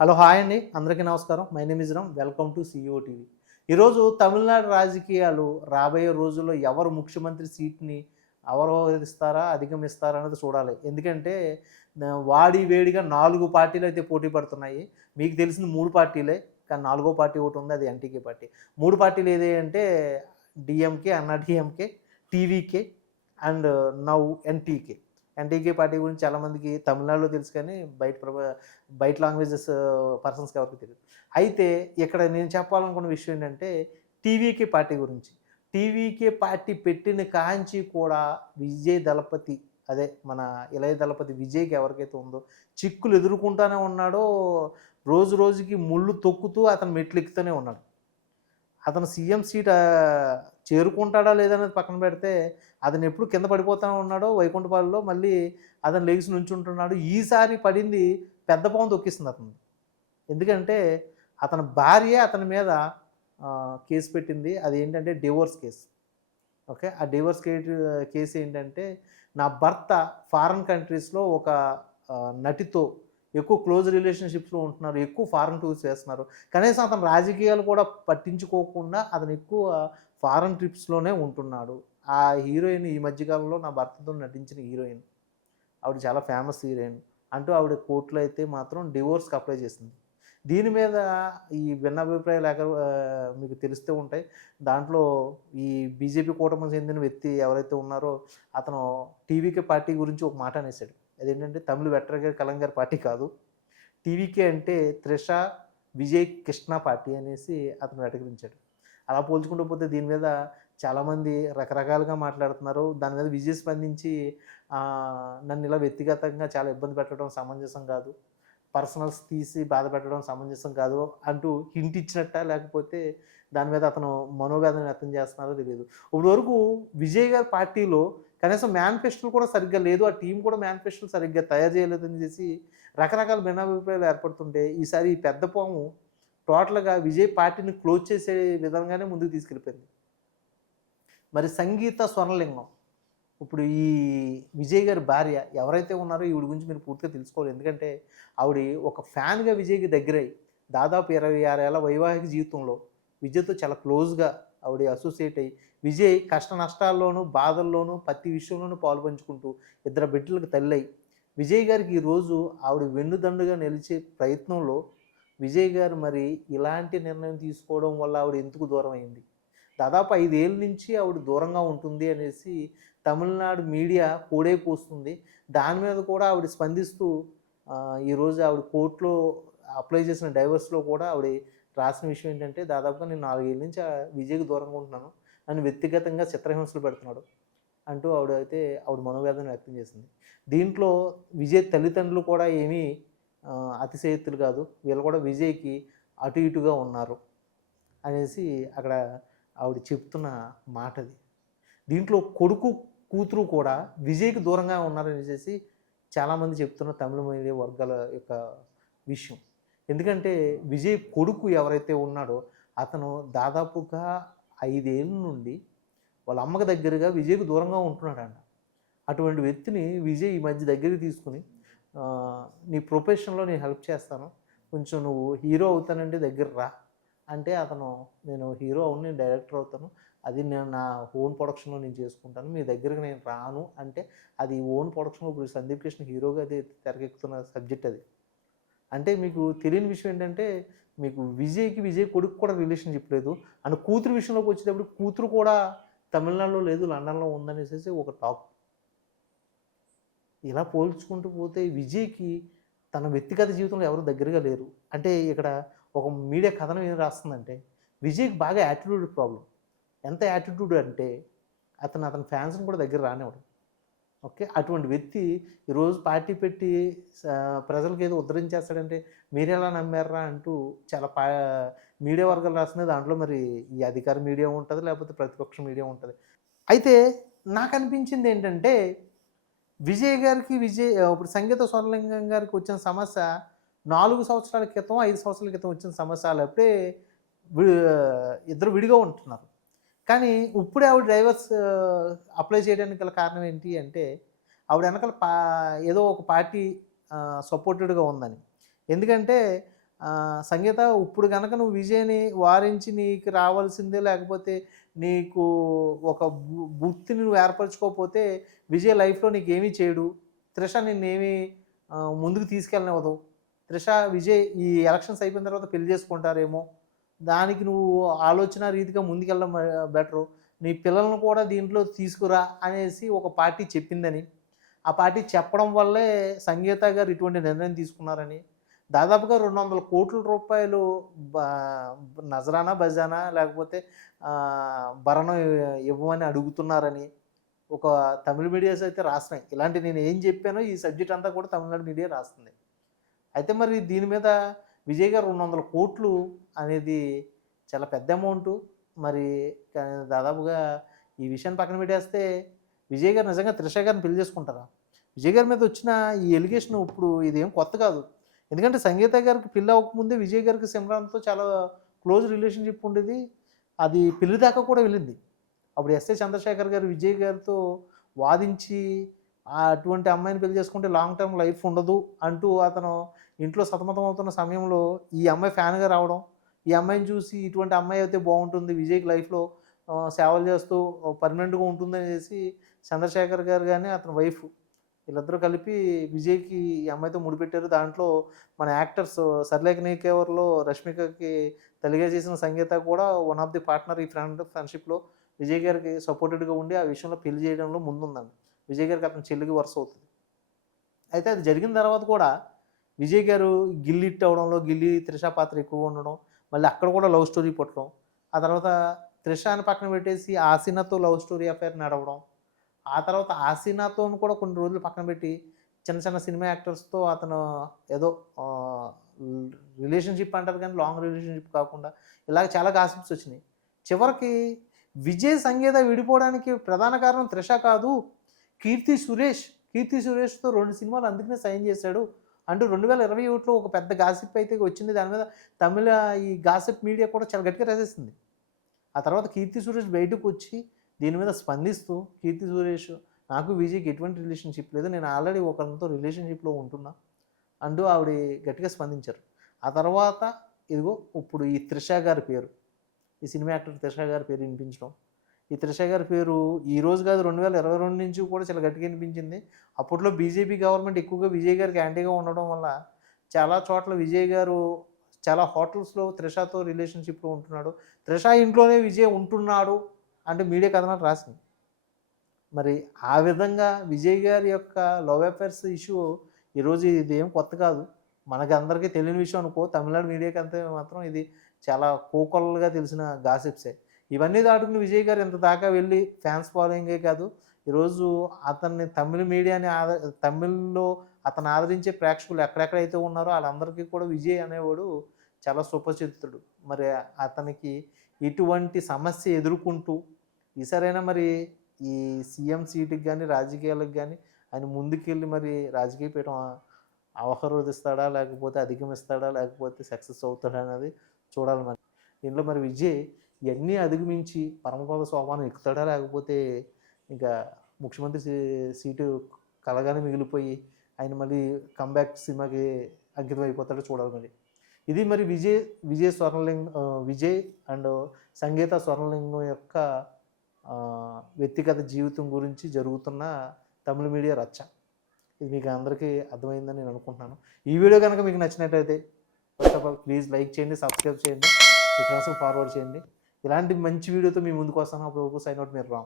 Hello hi అండి, అందరికీ నమస్కారం. My name is Ram. Welcome to CEO TV. ఈరోజు తమిళనాడు రాజకీయాలు రాబోయే రోజుల్లో ఎవరు ముఖ్యమంత్రి సీట్‌ని అవరోధిస్తారా, అధిగమిస్తారా అన్నది చూడాలి. ఎందుకంటే వాడి వేడిగా 4 పార్టీలైతే పోటీ పడుతున్నాయి. మీకు తెలిసింది 3 పార్టీలే. కానీ నాలుగో పార్టీ ఒకటుంది, అది ఎన్‌టీకే పార్టీ. 3 పార్టీలు ఏది అంటే డీఎంకే, అన్నా DMK, TVK and now ఎన్‌టీకే. ఎన్‌టీకే party గురించి చాలామందికి తమిళనాడులో తెలుసు కానీ బయట లాంగ్వేజెస్ పర్సన్స్‌కి ఎవరికీ తెలీదు. అయితే ఇక్కడ నేను చెప్పాలనుకున్న విషయం ఏంటంటే టీవీకే పార్టీ గురించి. టీవీకే పార్టీ పెట్టిన కాంచి కూడా విజయ్ దళపతి, అదే మన ఇళయ దళపతి విజయ్‌కి ఎవరికైతే ఉందో చిక్కులు ఎదుర్కొంటానే ఉన్నాడో, రోజు రోజుకి ముళ్ళు తొక్కుతూ అతను మెట్లెక్కుతూనే ఉన్నాడు. అతను సీఎం సీట్ చేరుకుంటాడా లేదా అనేది పక్కన పెడితే, అతను ఎప్పుడు కింద పడిపోతానే ఉన్నాడో వైకుంఠపాలెంలో, మళ్ళీ అతను లెగిసి నుంచుంటున్నాడు. ఈసారి పడింది పెద్ద పాము తొక్కిస్తుంది అతన్ని. ఎందుకంటే అతని భార్య అతని మీద కేసు పెట్టింది. అదేంటంటే డివోర్స్ కేసు. ఓకే. ఆ డివోర్స్ కేసు ఏంటంటే, నా భర్త ఫారిన్ కంట్రీస్‌లో ఒక నటితో ఎక్కువ క్లోజ్ రిలేషన్‌షిప్స్‌లో ఉంటున్నారు. ఎక్కువ ఫారిన్ టూర్స్ చేస్తున్నారు. కనీసం అతను రాజకీయాలు కూడా పట్టించుకోకుండా అతను ఎక్కువ ఫారిన్ ట్రిప్స్‌లోనే ఉంటున్నాడు. ఆ హీరోయిన్ ఈ మధ్య కాలంలో నా భర్తతో నటించిన హీరోయిన్. ఆవిడ చాలా ఫేమస్ హీరోయిన్. అంటూ ఆవిడ కోర్ట్‌లో అయితే మాత్రం డివోర్స్‌కి అప్లై చేసింది. దీని మీద ఈ భిన్నాభిప్రాయాలు మీకు తెలుస్తూ ఉంటాయి. దాంట్లో ఈ బీజేపీ కూటమికి చెందిన వ్యక్తి ఎవరైతే ఉన్నారో అతను టీవీకే పార్టీ గురించి ఒక మాట అనేసాడు. అదేంటంటే తమిళ్ వెట్రగ కలంగర్ పార్టీ కాదు. టీవీకే అంటే త్రిష, విజయ్ కృష్ణ పార్టీ అనేసి అతను వెటకరించాడు. అలా పోల్చుకుంటూ పోతే దీని మీద చాలామంది రకరకాలుగా మాట్లాడుతున్నారు. దాని మీద విజయ్ స్పందించి నన్ను ఇలా వ్యక్తిగతంగా చాలా ఇబ్బంది పెట్టడం సమంజసం కాదు. పర్సనల్స్ తీసి బాధ పెట్టడం సమంజసం కాదు అంటూ హింట్ ఇచ్చినట్టా, లేకపోతే దాని మీద అతను మనోవేదన వ్యక్తం చేస్తున్నారో తెలీదు. ఇప్పటి వరకు విజయ్ గారి పార్టీలో కనీసం మేనిఫెస్టోలు కూడా సరిగ్గా లేదు. ఆ టీమ్ కూడా మేనిఫెస్టోలు సరిగ్గా తయారు చేయలేదని చేసి రకరకాల భిన్నాభిప్రాయాలు ఏర్పడుతుంటే, ఈసారి ఈ పెద్ద పాము టోటల్‌గా విజయ్ పార్టీని క్లోజ్ చేసే విధంగానే ముందుకు తీసుకెళ్ళిపోయింది. మరి సంగీత స్వర్ణలింగం, ఇప్పుడు ఈ విజయ్ గారి భార్య ఎవరైతే ఉన్నారో ఈవిడ గురించి మీరు పూర్తిగా తెలుసుకోవాలి. ఎందుకంటే ఆవిడ ఒక ఫ్యాన్‌గా విజయ్‌కి దగ్గరయ్యి దాదాపు 26 ఏళ్ల వైవాహిక జీవితంలో విజయ్‌తో చాలా క్లోజ్‌గా ఆవిడ అసోసియేట్ అయ్యి, విజయ్ కష్ట నష్టాల్లోనూ, బాధల్లోనూ, ప్రతి విషయంలోనూ పాలుపంచుకుంటూ ఇద్దరు బిడ్డలకు తల్లై, విజయ్ గారికి ఈరోజు ఆవిడ వెన్నుదన్నుగా నిలిచే ప్రయత్నంలో విజయ్ గారు మరి ఇలాంటి నిర్ణయం తీసుకోవడం వల్ల ఆవిడ ఎందుకు దూరమైంది? దాదాపు 5 ఏళ్ల నుంచి ఆవిడ దూరంగా ఉంటుంది అనేసి తమిళనాడు మీడియా కోడే కూస్తుంది. దాని మీద కూడా ఆవిడ స్పందిస్తూ ఈరోజు ఆవిడ కోర్ట్‌లో అప్లై చేసిన డైవర్స్‌లో కూడా ఆవిడ రాసిన విషయం ఏంటంటే, దాదాపుగా నేను 4 ఏళ్ల నుంచి విజయ్‌కి దూరంగా ఉంటున్నాను. నన్ను వ్యక్తిగతంగా చిత్రహింసలు పెడుతున్నాడు అంటూ ఆవిడ మనోవేదన వ్యక్తం చేసింది. దీంట్లో విజయ్ తల్లిదండ్రులు కూడా ఏమీ అతిశయోక్తులు కాదు. వీళ్ళు కూడా విజయ్‌కి అటు ఇటుగా ఉన్నారు అనేసి అక్కడ ఆవిడ చెప్తున్న మాటది. దీంట్లో కొడుకు, కూతురు కూడా విజయ్‌కి దూరంగా ఉన్నారనేసేసి చాలామంది చెప్తున్న తమిళ మీడియా వర్గాల యొక్క విషయం. ఎందుకంటే విజయ్ కొడుకు ఎవరైతే ఉన్నాడో అతను దాదాపుగా 5 ఏళ్ల నుండి వాళ్ళ అమ్మకి దగ్గరగా విజయ్‌కి దూరంగా ఉంటున్నాడంట. అటువంటి వ్యక్తిని విజయ్ ఈ మధ్య దగ్గరికి తీసుకొని నీ ప్రొఫెషన్‌లో నేను హెల్ప్ చేస్తాను. కొంచెం నువ్వు హీరో అవుతానంటే దగ్గర రా అంటే, అతను నేను హీరో అవ్వను, నేను డైరెక్టర్ అవుతాను. అది నేను నా ఓన్ ప్రొడక్షన్‌లో నేను చేసుకుంటాను. మీ దగ్గరికి నేను రాను అంటే, అది ఓన్ ప్రొడక్షన్‌లో ఇప్పుడు సందీప్ కృష్ణ హీరోగా అది తెరకెక్కుతున్న సబ్జెక్ట్ అది. అంటే మీకు తెలియని విషయం ఏంటంటే, మీకు విజయ్ కొడుకు కూడా రిలేషన్‌షిప్ లేదు. అండ్ కూతురు విషయంలోకి వచ్చేటప్పుడు కూతురు కూడా తమిళనాడులో లేదు, లండన్‌లో ఉందనేసేసి ఒక టాక్. ఇలా పోల్చుకుంటూ పోతే విజయ్‌కి తన వ్యక్తిగత జీవితంలో ఎవరు దగ్గరగా లేరు. అంటే ఇక్కడ ఒక మీడియా కథనం ఏం రాస్తుందంటే, విజయ్‌కి బాగా యాటిట్యూడ్ ప్రాబ్లమ్. ఎంత యాటిట్యూడ్ అంటే అతని ఫ్యాన్స్‌ని కూడా దగ్గర రానివ్వడు. ఓకే. అటువంటి వ్యక్తి ఈరోజు పార్టీ పెట్టి ప్రజలకేదో ఉద్ధరించేస్తాడంటే మీరెలా నమ్మారురా అంటూ చాలా మీడియా వర్గాలు రాస్తున్నాయి. దాంట్లో మరి ఈ అధికార మీడియా ఉంటది, లేకపోతే ప్రతిపక్ష మీడియా ఉంటది. అయితే నాకనిపించిందేంటంటే ఇప్పుడు సంగీత స్వర్ణలింగం గారికి వచ్చిన సమస్య 4 సంవత్సరాల క్రితం, 5 సంవత్సరాల క్రితం వచ్చిన సమస్య. ఆళ్ళప్పుడే వి ఇద్దరు విడిగా ఉంటున్నారు. కానీ ఇప్పుడే ఆవిడ డైవర్స్ అప్లై చేయడానికి గల కారణం ఏంటి అంటే, ఆవిడ ఎనకాల ఏదో ఒక పార్టీ సపోర్టెడ్‌గా ఉందని. ఎందుకంటే సంగీత ఇప్పుడు గనక నువ్వు విజయ్‌ని వారించి నీకు రావాల్సిందే లేకపోతే నీకు ఒక భుక్తిని నువ్వు ఏర్పరచుకోకపోతే విజయ్ లైఫ్‌లో నీకేమీ చేయడు. త్రిష నిన్నేమి ముందుకు తీసుకెళ్ళనివ్వదు. త్రిష, విజయ్ ఈ ఎలక్షన్స్ అయిపోయిన తర్వాత పెళ్లి చేసుకుంటారేమో. దానికి నువ్వు ఆలోచన రీతిగా ముందుకెళ్ళడం బెటరు. నీ పిల్లలను కూడా దీంట్లో తీసుకురా అనేసి ఒక పార్టీ చెప్పిందని, ఆ పార్టీ చెప్పడం వల్లే సంగీత గారు ఇటువంటి నిర్ణయం తీసుకున్నారని, దాదాపుగా 200,00,00,000 బా నజరానా, బజానా లేకపోతే భరణం ఇవ్వమని అడుగుతున్నారని ఒక తమిళ్ మీడియాస్ అయితే రాస్తున్నాయి. ఇలాంటి నేను ఏం చెప్పానో ఈ సబ్జెక్ట్ అంతా కూడా తమిళనాడు మీడియా రాస్తుంది. అయితే మరి దీని మీద విజయ్ గారు 200,00,00,000 అనేది చాలా పెద్ద అమౌంటు. మరి దాదాపుగా ఈ విషయాన్ని పక్కన పెట్టేస్తే విజయ్ గారు నిజంగా త్రిష గారిని పెళ్లి చేసుకుంటారా? విజయ్ గారి మీద వచ్చిన ఈ ఎలిగేషన్ ఇప్పుడు ఇదేం కొత్త కాదు. ఎందుకంటే సంగీత గారికి పెళ్లి అవ్వకముందే విజయ్ గారికి సిమ్రాన్‌తో చాలా క్లోజ్ రిలేషన్‌షిప్ ఉండేది. అది పెళ్లి దాకా కూడా వెళ్ళింది. అప్పుడు ఎస్ఏ చంద్రశేఖర్ గారు విజయ్ గారితో వాదించి అటువంటి అమ్మాయిని పెళ్లి చేసుకుంటే లాంగ్ టర్మ్ లైఫ్ ఉండదు అంటూ అతను ఇంట్లో సతమతం అవుతున్న సమయంలో ఈ అమ్మాయి ఫ్యాన్‌గా రావడం, ఈ అమ్మాయిని చూసి ఇటువంటి అమ్మాయి అయితే బాగుంటుంది విజయ్‌కి లైఫ్‌లో సేవలు చేస్తూ పర్మనెంట్‌గా ఉంటుందనేసి చంద్రశేఖర్ గారు గాని అతని వైఫ్ వీళ్ళిద్దరూ కలిపి విజయ్‌కి ఈ అమ్మాయితో ముడిపెట్టారు. దాంట్లో మన యాక్టర్స్ 'సర్లేఖ నీకెవర్'లో రష్మికకి తల్లిగా చేసిన సంగీత కూడా వన్ ఆఫ్ ది పార్ట్నర్ ఈ ఫ్రెండ్‌షిప్‌లో విజయ్ గారికి సపోర్టెడ్‌గా ఉండి ఆ విషయంలో పెళ్లి చేయడంలో ముందుందండి. విజయ్ గారికి అతని చెల్లికి వరుస అవుతుంది. అయితే అది జరిగిన తర్వాత కూడా విజయ్ గారు గిల్లీ హిట్ అవ్వడంలో గిల్లీ త్రిష పాత్ర ఎక్కువగా ఉండడం, మళ్ళీ అక్కడ కూడా లవ్ స్టోరీ పుట్టడం, ఆ తర్వాత త్రిషని పక్కన పెట్టేసి ఆసినాతో లవ్ స్టోరీ అఫైర్ నడవడం, ఆ తర్వాత ఆసినాతోను కూడా కొన్ని రోజులు పక్కన పెట్టి చిన్న చిన్న సినిమా యాక్టర్స్‌తో అతను ఏదో రిలేషన్‌షిప్ అంటారు కానీ లాంగ్ రిలేషన్‌షిప్ కాకుండా ఇలాగ చాలా గాసిప్స్ వచ్చినాయి. చివరికి విజయ్, సంగీత విడిపోవడానికి ప్రధాన కారణం త్రిష కాదు, కీర్తి సురేష్. కీర్తి సురేష్‌తో 2 సినిమాలు అందుకనే సైన్ చేశాడు అంటూ 2021లో ఒక పెద్ద గాసిప్ అయితే వచ్చింది. దాని మీద తమిళ ఈ గాసిప్ మీడియా కూడా చాలా గట్టిగా రాసేసింది. ఆ తర్వాత కీర్తి సురేష్ బయటకొచ్చి దీని మీద స్పందిస్తూ, కీర్తి సురేష్ నాకు విజయ్‌కి ఎటువంటి రిలేషన్‌షిప్ లేదు. నేను ఆల్రెడీ ఒకరితో రిలేషన్‌షిప్‌లో ఉంటున్నా అంటూ ఆవిడ గట్టిగా స్పందించారు. ఆ తర్వాత ఇదిగో ఇప్పుడు ఈ త్రిష గారి పేరు, ఈ సినిమా యాక్టర్ త్రిష గారి పేరు వినిపించడం. ఈ త్రిష గారి పేరు ఈరోజు కాదు 2022 నుంచి కూడా చాలా గట్టిగా వినిపించింది. అప్పట్లో బీజేపీ గవర్నమెంట్ ఎక్కువగా విజయ్ గారికి యాంటీగా ఉండడం వల్ల చాలా చోట్ల విజయ్ గారు చాలా హోటల్స్‌లో త్రిషతో రిలేషన్‌షిప్‌లో ఉంటున్నాడు. త్రిష ఇంట్లోనే విజయ్ ఉంటున్నాడు అంటే మీడియా కథనాలు రాసింది. మరి ఆ విధంగా విజయ్ గారి యొక్క లవ్ అఫైర్స్ ఇష్యూ ఈరోజు ఇదేం కొత్త కాదు. మనకందరికీ తెలియని విషయం అనుకో, తమిళనాడు మీడియాకంతే మాత్రం ఇది చాలా కోకొల్లలుగా తెలిసిన గాసిప్సే. ఇవన్నీ దాటుకుని విజయ్ గారు ఇంత దాకా వెళ్ళి ఫ్యాన్స్ ఫాలోయింగే కాదు, ఈరోజు అతన్ని తమిళ మీడియాని తమిళ్‌లో అతను ఆదరించే ప్రేక్షకులు ఎక్కడెక్కడైతే ఉన్నారో ఆళ్ళందరికీ కూడా విజయ్ అనేవాడు చాలా సుపరిచితుడు. మరి అతనికి ఇటువంటి సమస్య ఎదుర్కొంటూ ఈసారైనా మరి ఈ సీఎం సీటుకి గాని, రాజకీయాలకు గాని ఆయన ముందుకెళ్ళి మరి రాజకీయ పీఠం అవరోధిస్తాడా? లేకపోతే అధిగమిస్తాడా? లేకపోతే సక్సెస్ అవుతాడా? అనేది చూడాలి మరి. దీంట్లో మరి విజయ్ ఇయన్నీ అధిగమించి పరమపద సోపానం ఎక్కుతాడా? లేకపోతే ఇంకా ముఖ్యమంత్రి సీటు కలగానే మిగిలిపోయి ఆయన మళ్ళీ కమ్‌బ్యాక్ సినిమాకి అంకితం అయిపోతాడో చూడాలి మరి. ఇది మరి విజయ్ అండ్ సంగీత స్వర్ణలింగం యొక్క వ్యక్తిగత జీవితం గురించి జరుగుతున్న తమిళ మీడియా రచ్చ. ఇది మీకు అందరికీ అర్థమైందని నేను అనుకుంటున్నాను. ఈ వీడియో కనుక మీకు నచ్చినట్లయితే first of all please like చేయండి, సబ్స్క్రైబ్ చేయండి, మీ ఫ్రెండ్స్‌కి ఫార్వర్డ్ చేయండి. ఇలాంటి మంచి వీడియోతో మీ ముందుకు వస్తాను. అప్పటి వరకు సైన్ అవుట్ మీరు రామ్.